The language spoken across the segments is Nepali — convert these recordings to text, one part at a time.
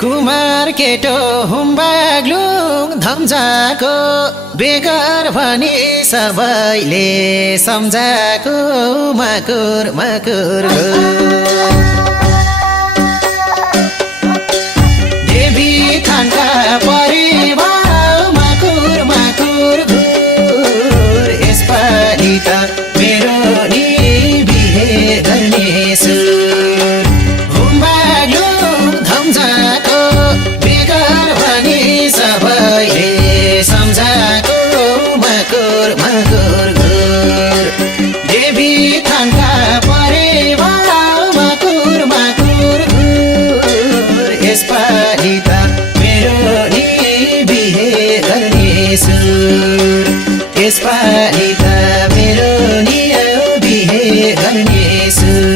कुमार केटो हुम्बाग्लुङ धम्जाको बेगर भनी सबैले सम्झाको मकुर मकुर देवी थानका परिवार मकुर मकुर घुर यसपालि त मेरो नि बिहे गर्ने सुर हुम्बाग्लुङ धम्जाको बेगर भनी सबैले सम्झाको मकुर मकुर घुर देवी थानका परिवार मकुर मकुर घुर यसपालि त मेरो नि बिहे गर्ने सुर यसपालि त मेरो नि बिहे गर्ने सुर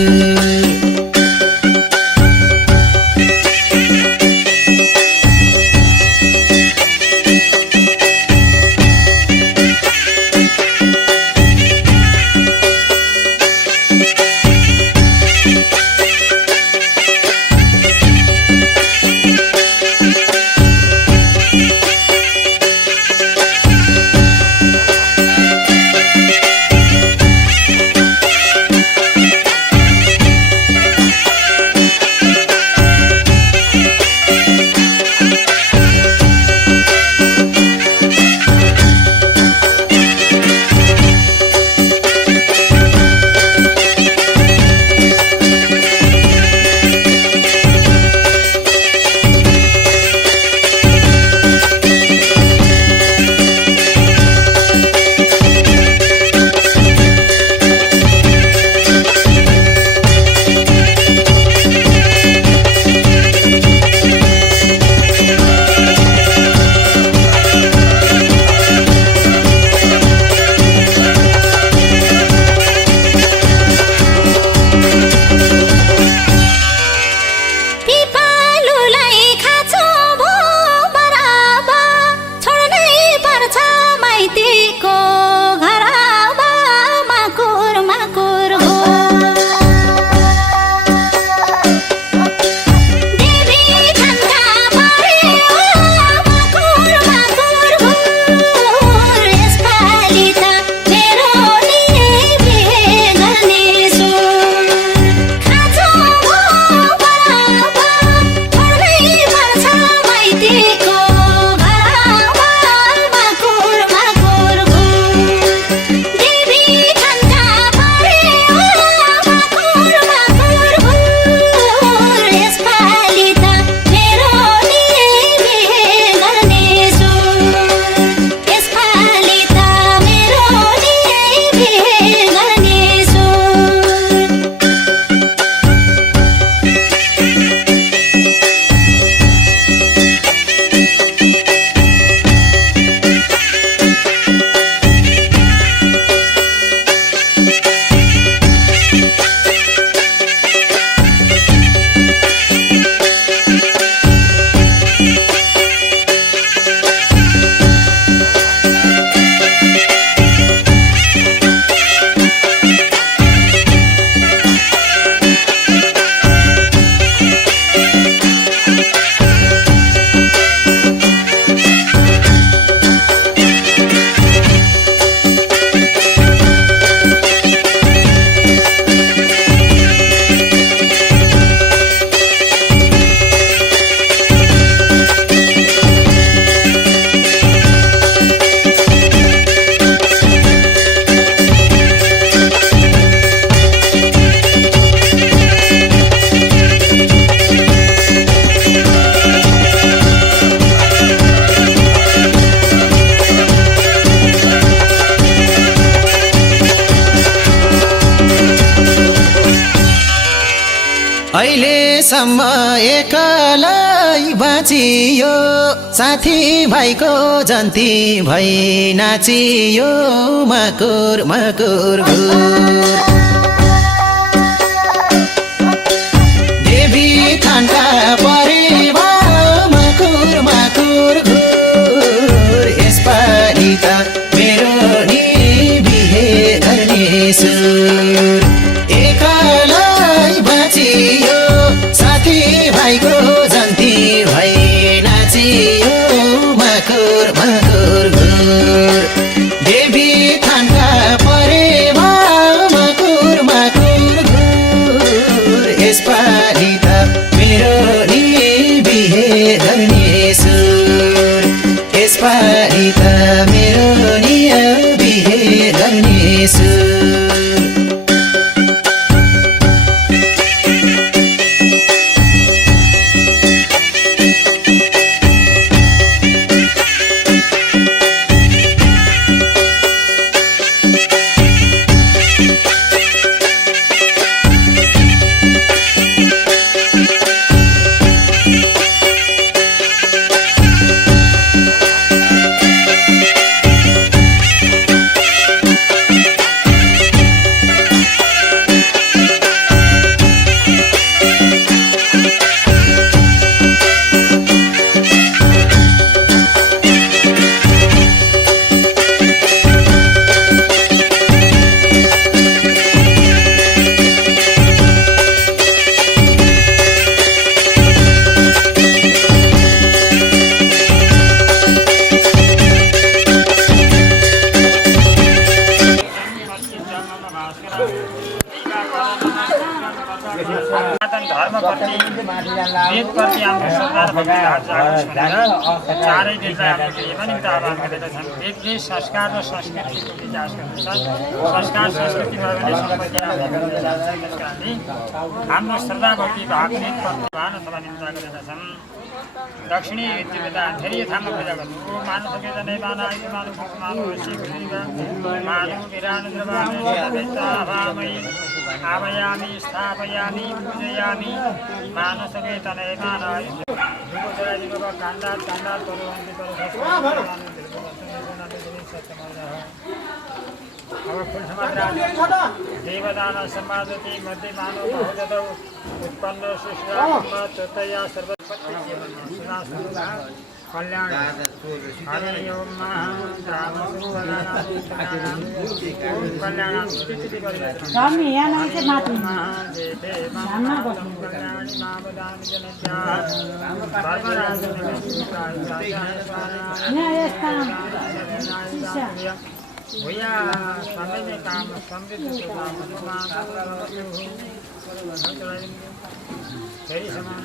अहिलेसम्म एक्लै बाँचियो साथी भाइको जन्ती भई नाचियो मकुर मकुर घुर देवी थानका परिवार मकुर मकुर घुर यसपालि त मेरो नि बिहे गर्ने सुर एक्लै बाँचियो साथी भाइको जन्ती भई नाचियो मकुर मकुर घुर देवी थानका परिवार मकुर मकुर घुर यसपालि त मेरो नि बिहे गर्ने सुर यसपालि त मेरो नि बिहे गर्ने सुर वेदप्रति हाम्रो श्रद्धा र भक्ति भाव जागोस् भनेर चारै देशलाई हामीले सेवा निम्ति आह्वान गरेका छन्। वेदले संस्कार र संस्कृतिको विकास गर्दछन्। संस्कार संस्कृति भयो भने सम्पत्ति आदि गर्दै जान्छ। त्यस कारणले हाम्रो श्रद्धा भक्ति भाव वेदप्रति भान अथवा निम्ता गरेका छन्। दक्षिणी विद्युता धेरै थामा पूजा गर्नु मानु सकेजनै माना आयु मानु मानु मानु विरानुद्रवामयी आभयामि स्थापयामि पूजयामि मानु सकेतनै माना आयु काण्डा काण्डा तरुवन्ति फुल समाज देवदान समाजति मध्ये मानव बहुदतौ उत्पन्न सुश्रामतया सर्वपत्ति कल्याण हरि ओम कल्याण स्वामी यहाँ मान्छे माथि सामना बस्नु यहाँ यस्ता भूया समय काम समृद्ध फेरि समान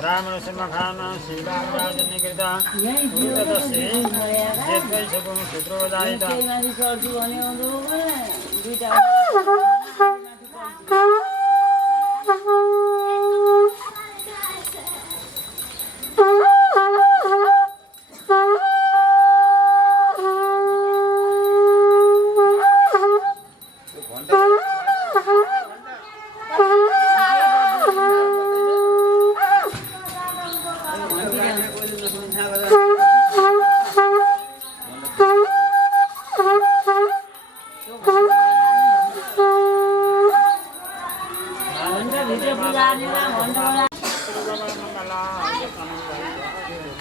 ब्राह्मण समखान शिवाजनिकृता सूत्रोदायिता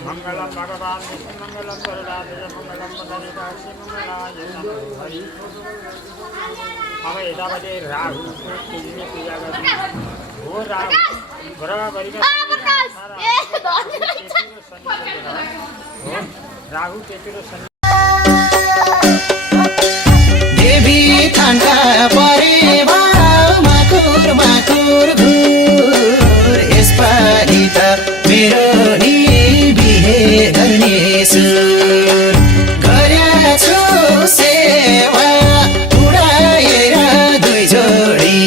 मंगलम भगवान विष्णु मंगलम वरदाय मंगलम पदनिकाक्षी मंगलाय हरि। अब यतापट्टि राहुको पूजा गर्नु हो। राहु ग्रह गरिका राहु तेरो शनि देवी थानका परिवार मकुर मकुर घुर यसपालि त मेरो नि बिहे गर्ने सुर गरेछु सेवा उडाएर दुई जोडी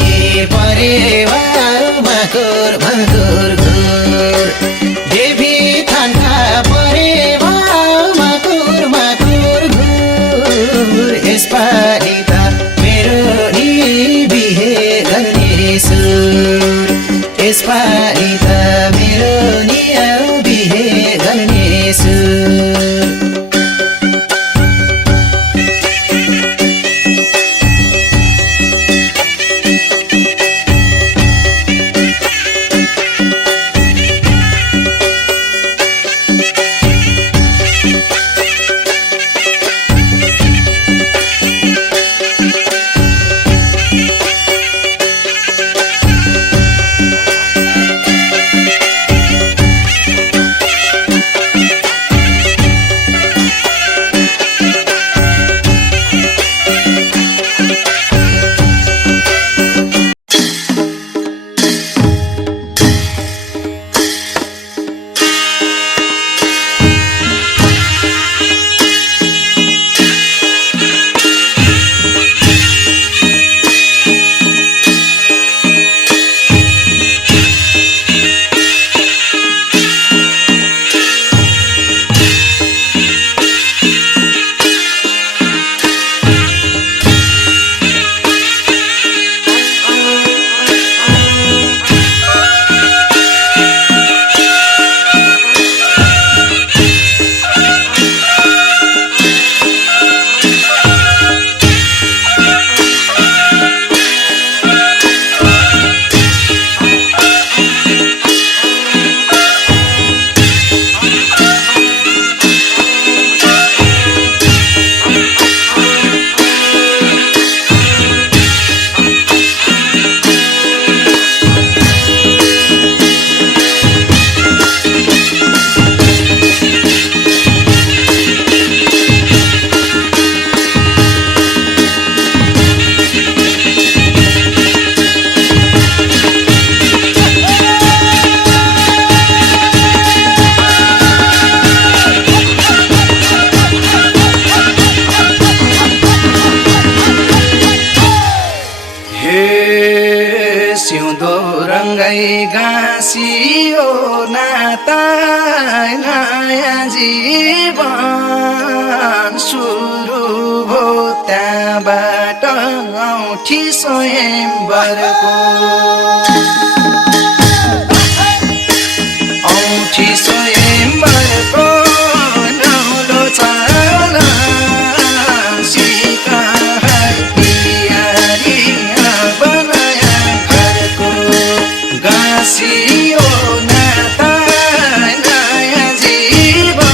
औँठी स्वयंवरको औँठी स्वयंवरको नौलो चाला सीता पियारिया बनाया घरको गाँसियो नाता नयाँ जीवन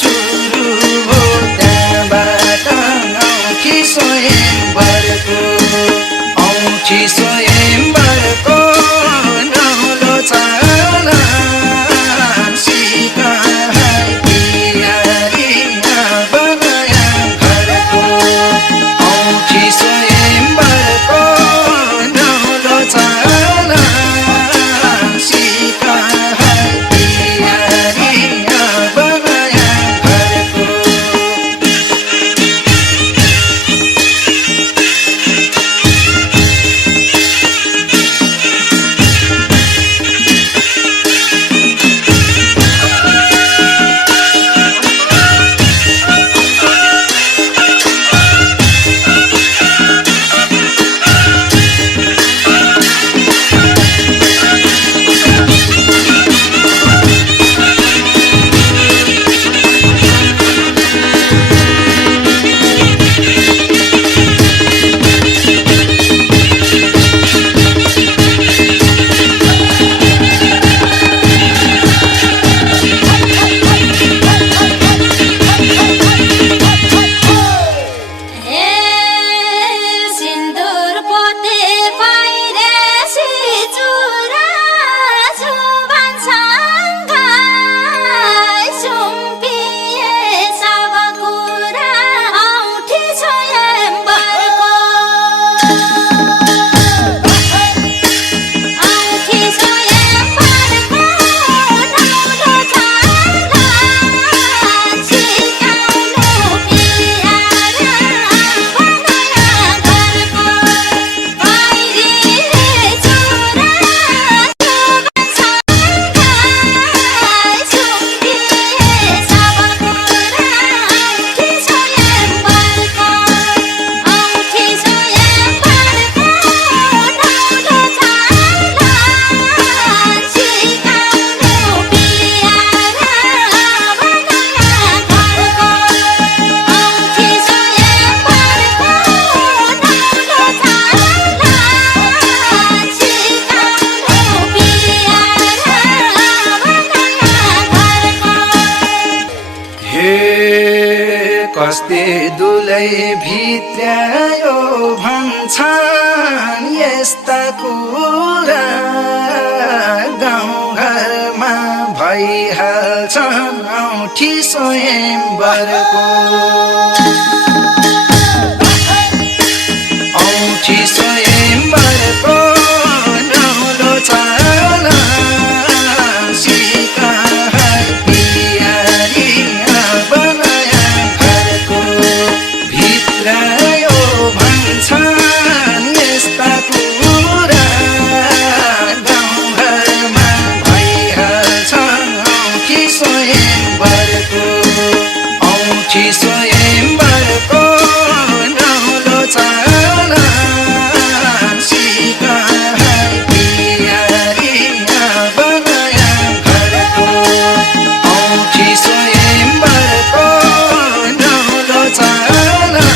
सुरु हो त्यहाँबाट औँठी स्वयंवरको औँठी स्वयंवरको नौलो चाला सीता पियारिया बनाया घरको औँठी स्वयंवरको नौलो चाला सीता पियारिया बनाया घरको सिन्दुर पोते पाइरे सिचुरा जुबानसँग सुम्पिए सब कुरा औँठी स्वयंवरको औँठी स्वयंवरको नौलो चाला सिकाउनु पियारा बनाया घरको बाहिरी चुरा जुबानसँग सुम्पिए सब कुरा औँठी स्वयंवरको औँठी स्वयंवरको नौलो चाला सिकाउनु पियारा बनाया घरको औँठी स्वयंवरको नौलो चाला सिकाउनु पियारा बनाया घरको हे कस्ते दुलै भित्र्यायो भन्छन् यस्ता कुरा गाउँघरमा भइहाल्छन् औँठी स्वयंवरको औँठी स्वयंवरको नौलो चाला सीता पियारिया बनाया घरको भित्रायो भन्छन् यस्ता कुरा गाउँघरमा भइहाल्छन् औँठी स्वयंवरको औँठी स्वयंवरको नौलो चाला सीता पियारिया बनाया घरको औँठी स्वयंवरको नौलो चाला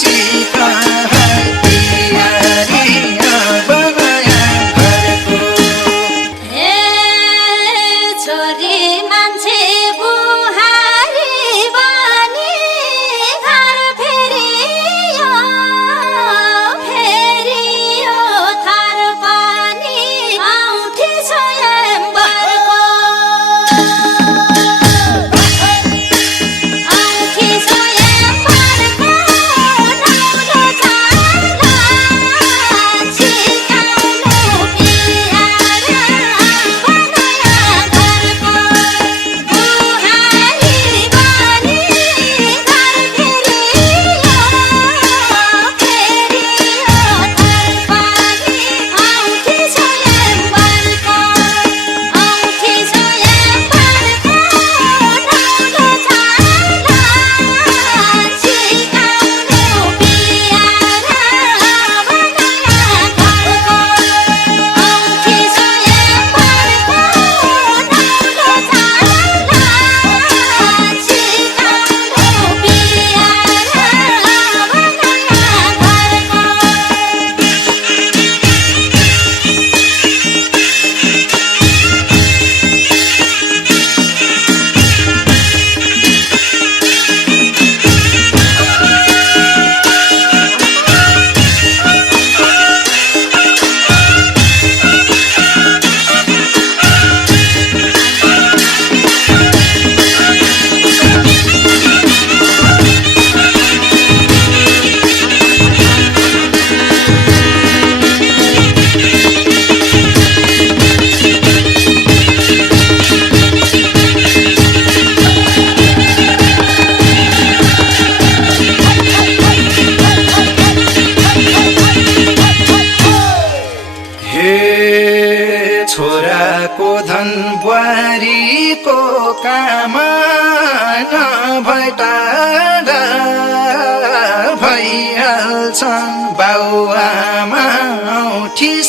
सीता पियारिया बनाया घरको छोरी मान्छे बुहारी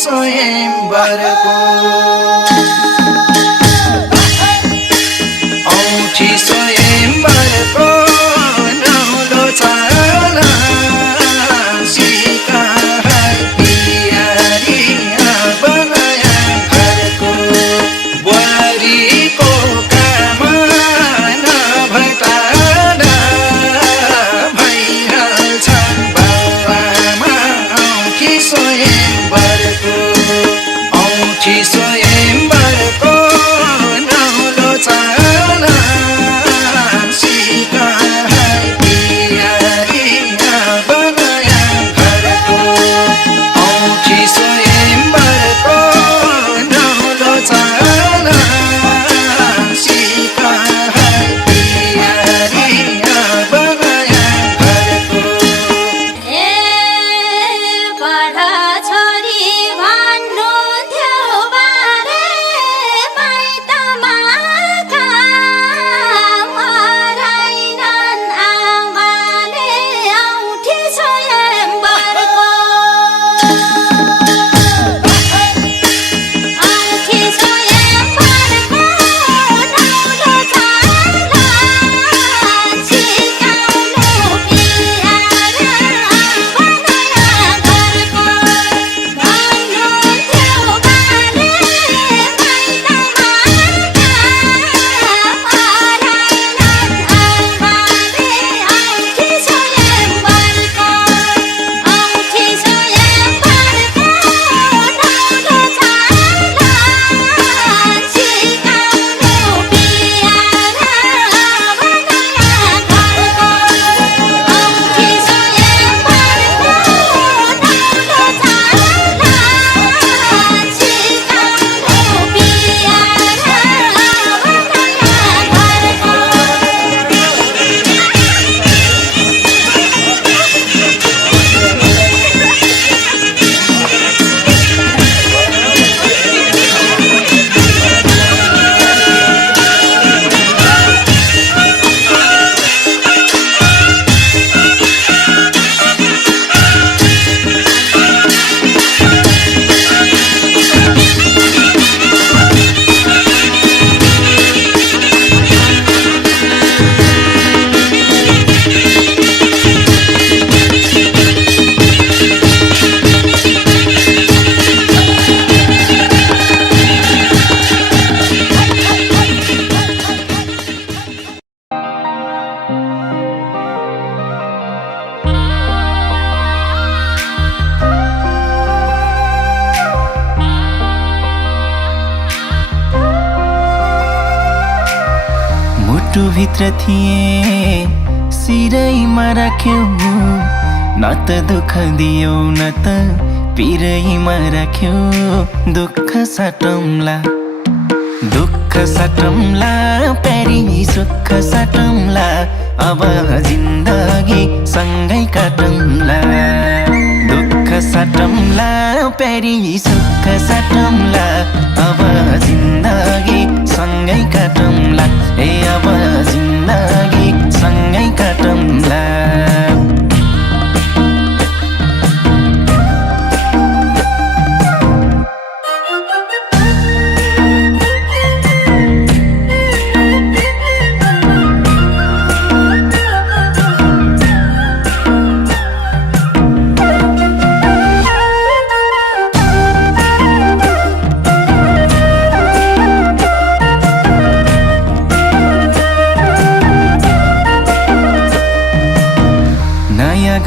स्वयंवरको औँठी स्वयंवरको नौलो चाला सीता पियारी बनाया घरको बुहारीको कामा नभटाडा भइहाल्छ बाबामा औँठी स्वयंवरको औँठी स्वयंवरको नौलो चाला सीता पियारी बनाया घरको औँठी स्वयंवरको नौलो चाला सीता पियारी बनाया घरको ए बडा छोरी भन्नुहुन्थ्यो बारे माइतमा काम हराइनन् आमाले औँठी स्वयंवरको औँठी स्वयंवरको नौलो चाला सिकाउनु पियारा बनाया घरको भन्नुहुन्थ्यो बारे माइतमा काम हराइनन् आमाले औँठी स्वयंवरको औँठी स्वयंवरको नौलो चाला सिकाउनु पियारा बनाया घरको औँठी स्वयंवरको नौलो चाला सिकाउनु मुटुभित्र थिए सिरैमा राख्यौ न त दुःख दियौ न त पिरैमा राख्यौ दुःख साटौँला प्यारी सुख साटौँला अब जिन्दगी सँगै काटौँला दुःख साटौँला प्यारी सुख साटौँला अब जिन्दगी सँगै काटौँला ए अब जिन्दगी सँगै काटौँला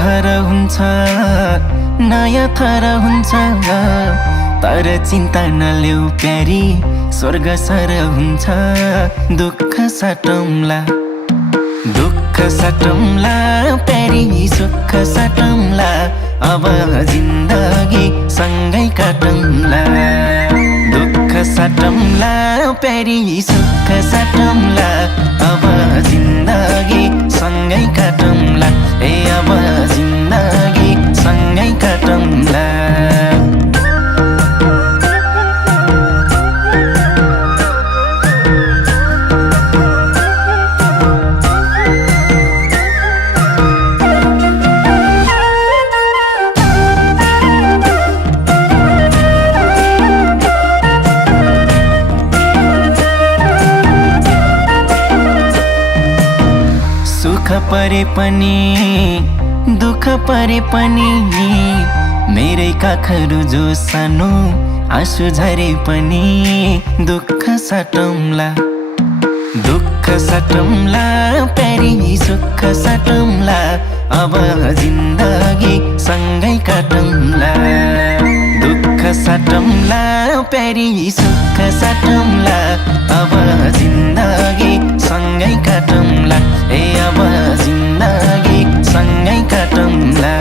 घर हुन्छ नयाँ थर हुन्छ तर चिन्ता नलेऊ प्यारी स्वर्ग सर हुन्छ दुःख साटौँला प्यारी सुख साटौँला अब जिन्दगी सँगै काटौँला दुःख साटौँला प्यारी सुख साटौँला अब जिन्दगी सँगै काटौँला ए अब जिन्दगी सँगै काटौँला परे पनि मेरै काखहरू जो सानो आँसु झरे पनि दुःख साटौँला प्यारी सुख साटौँला अब जिन्दगी सँगै काटौँला दुःख साटौँला प्यारी सुख साटौँला अब जिन्दगी सँगै काटौँला अब जिन्दगी सँगै काटौँला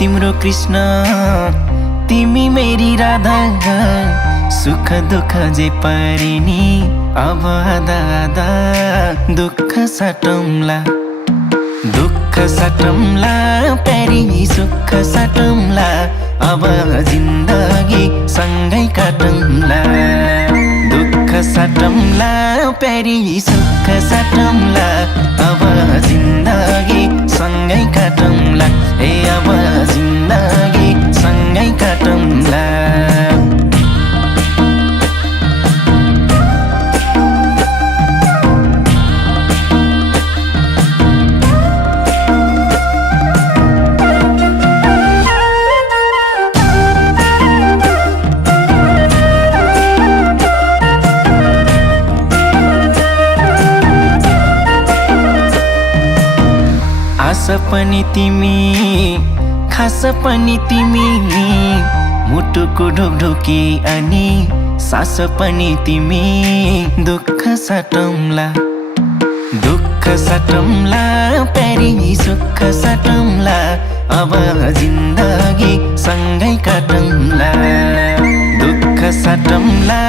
तिम्रो कृष्ण तिमी मेरी राधा सुख दुःख जे परे नि अब आधा दुःख साटौँला प्यारी सुख साटौँला अब जिन्दगी सँगै काटौँला दुःख साटौँला प्यारी सुख साटौँला अब जिन्दगी सँगै काटौँला अब जिन्दगी सँगै काटौँला आशा पनि तिमी खास पनि तिमी मुटुको ढोकढोकी अनि सास पनि तिमी दुःख साटौँला प्यारी सुख साटौँला अब जिन्दगी सँगै काटौँला दुःख साटौँला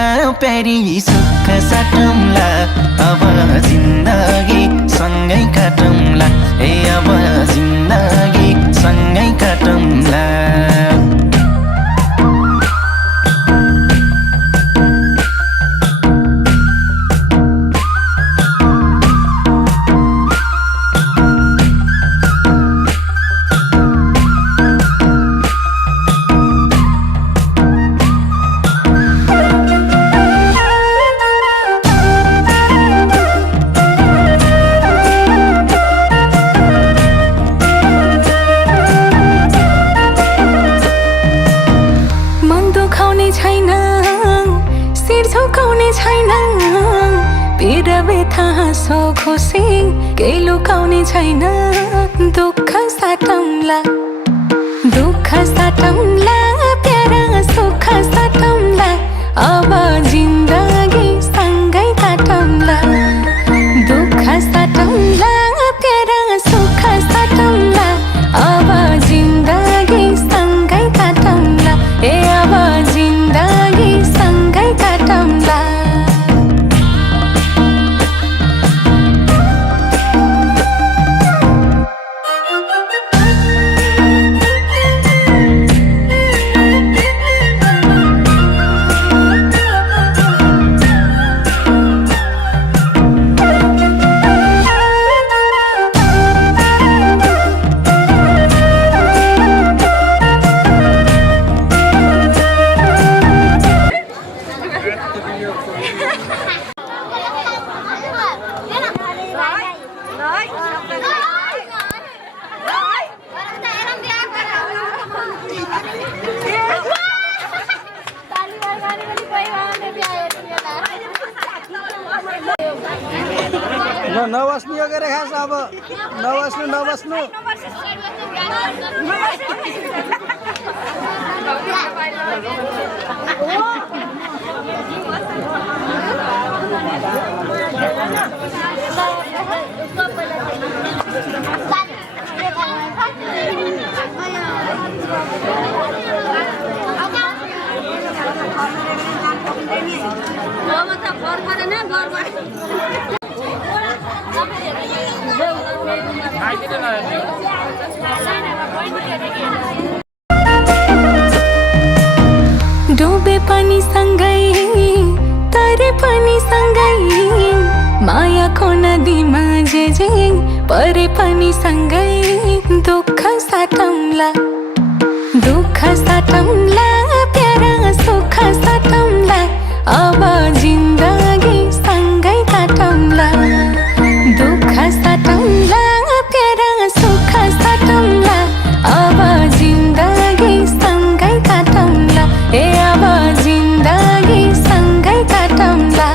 प्यारी सुख साटौँला अब जिन्दगी सँगै काटौँला अब जिन्दगी सँगै काटौँला खुसी केही लुकाउने छैन दुःख साटौँला प्यारा सुख साटौँला अब जिन्दगी सँगै काटौँला दुःख साटौँला प्यारा सुख साटौँला अब जिन्दगी सँगै काटौँला अब जिन्दगी सँगै काटौँला नबस्नु यो गरे खास अब नबस्नु Apa? डुबे पनि सँगै तरे पनि सँगै मायाको नदीमा जे परे पनि सँगै दुःख साटौँला प्यारा सुख साटौँला अब जिन्दगी सँगै काटौँला दुःख साटौँला प्यारा सुख साटौँला अब जिन्दगी सँगै काटौँला ए अब जिन्दगी सँगै काटौँला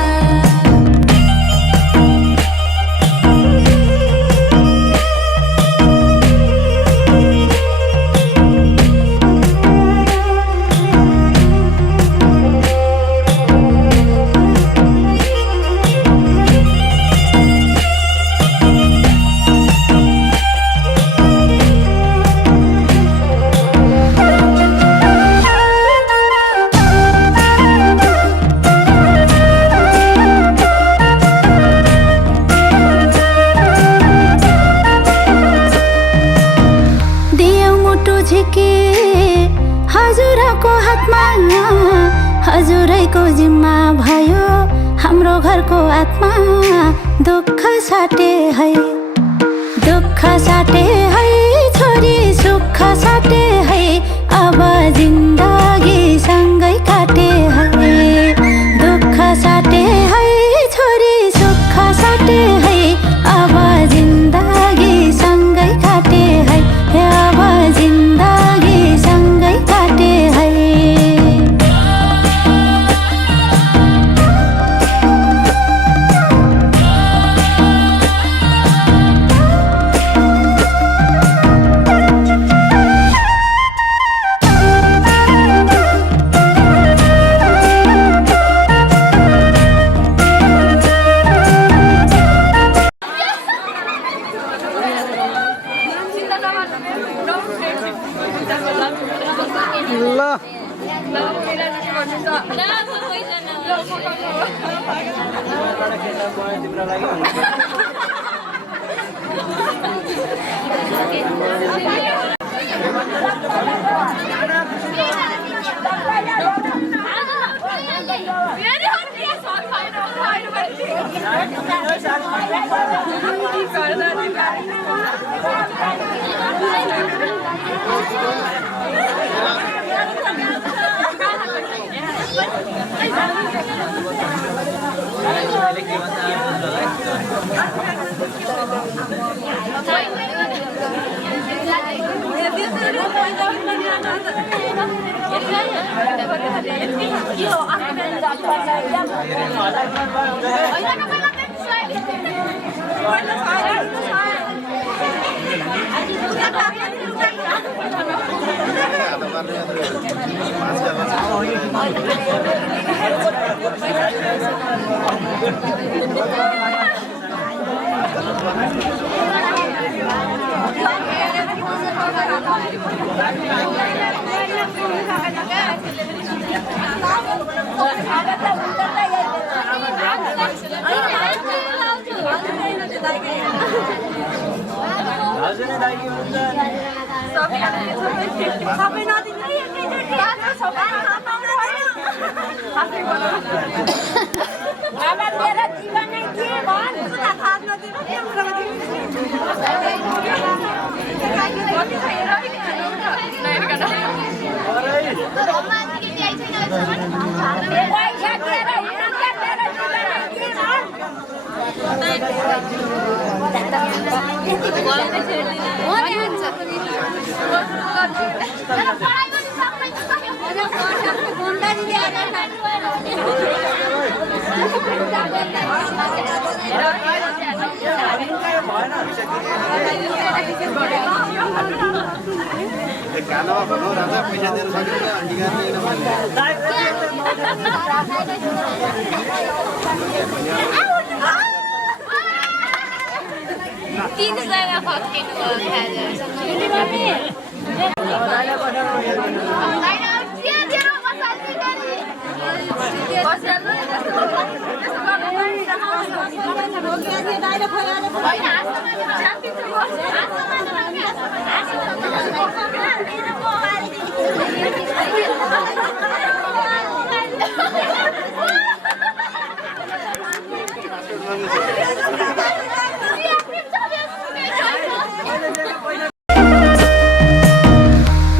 हजुरको हातमा हजुरैको जिम्मा भयो हाम्रो घरको आत्मा दुःख साटे है छोरी सुख साटे है अब जिन्दगी सँगै काटे है दुःख साटे है छोरी सुख साटे है अब जिन्दगी सँगै काटे है अब जिन्दगी सँगै काटे है तीनजना फस्किनु भयो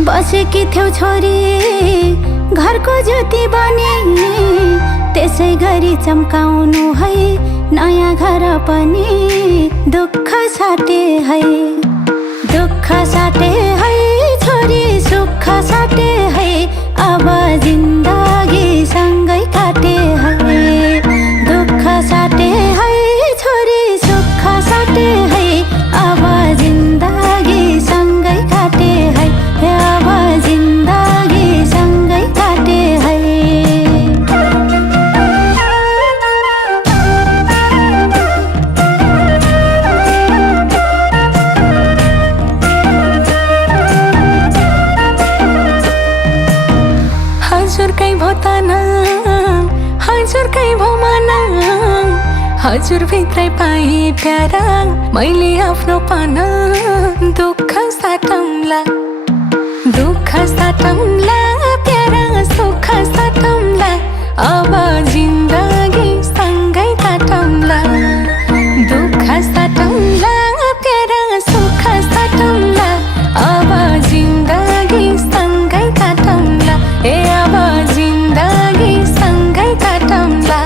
बसेकी थियौ छोरी घरको ज्योति बनी त्यसै गरी चम्काउनु है नयाँ घर पनि दुःख साटे है छोरी सुख साटे है अब जिन्दगी सँगै काटे है दुःख साटे है छोरी सुख साटे है अब जिन्दगी सँगै काटे है अब जिन्दगी सँगै काटे है हजुरकै भो तना हजुरकै भो मना हजुर भित्रै पाएँ प्यारा मैले आफ्नो पाना दुःख साटौँला प्यारा सुख साटौँला अब जिन्दगी सँगै काटौँला दुःख साटौँला प्यारा सुख साटौँला अब जिन्दगी सँगै काटौँला अब जिन्दगी सँगै काटौँला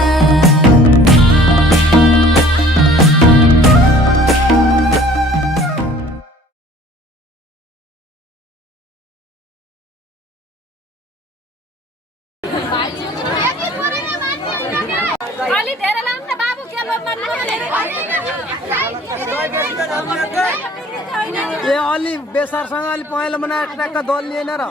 ए अलि बेसारसँग अलि पहेँलो बनाएर ट्र्याक्क दल लिएन र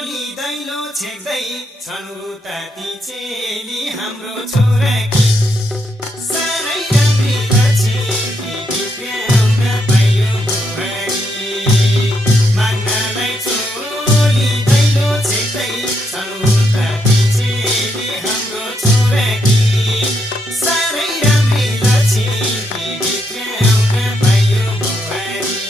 चोली दैलो छेक्दै छन् उता ती चेली हाम्रो छोराकी साह्रै राम्री लक्ष्मी भित्र्याउन पायो बुहारी माग्नलाई चोली दैलो छेक्दै छन् उता ती चेली हाम्रो छोराकी साह्रै राम्री लक्ष्मी भित्र्याउन पायो बुहारी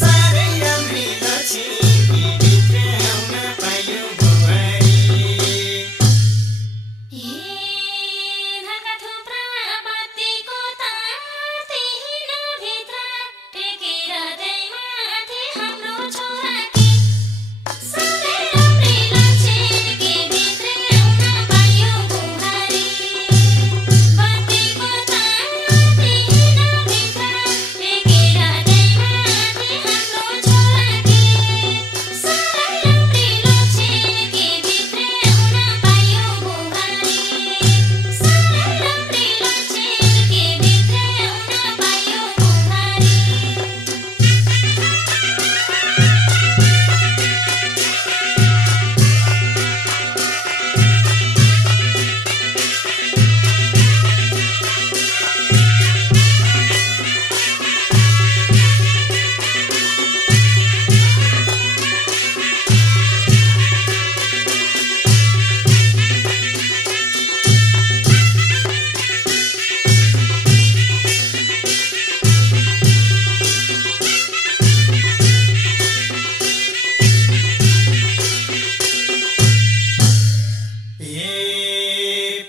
साह्रै राम्री लक्ष्मी भित्र्याउन पायो बुहारी ढाका थुप्रा बत्तीको तार त्यही नभित्र टेकेर त्यही माथि हाम्रो छोराकी साह्रै राम्री लक्ष्मी भित्र्याउन पायो बुहारी बत्तीको तार त्यही नभित्र टेकेर त्यही माथि हाम्रो छोराकी साह्रै राम्री लक्ष्मी भित्र्याउन पायो बुहारी साह्रै राम्री लक्ष्मी भित्र्याउन पायो बुहारी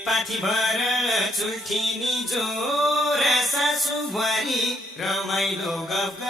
पाथीभर चुल्ठिनी जोर सासु बुहारी रमाइलो गफ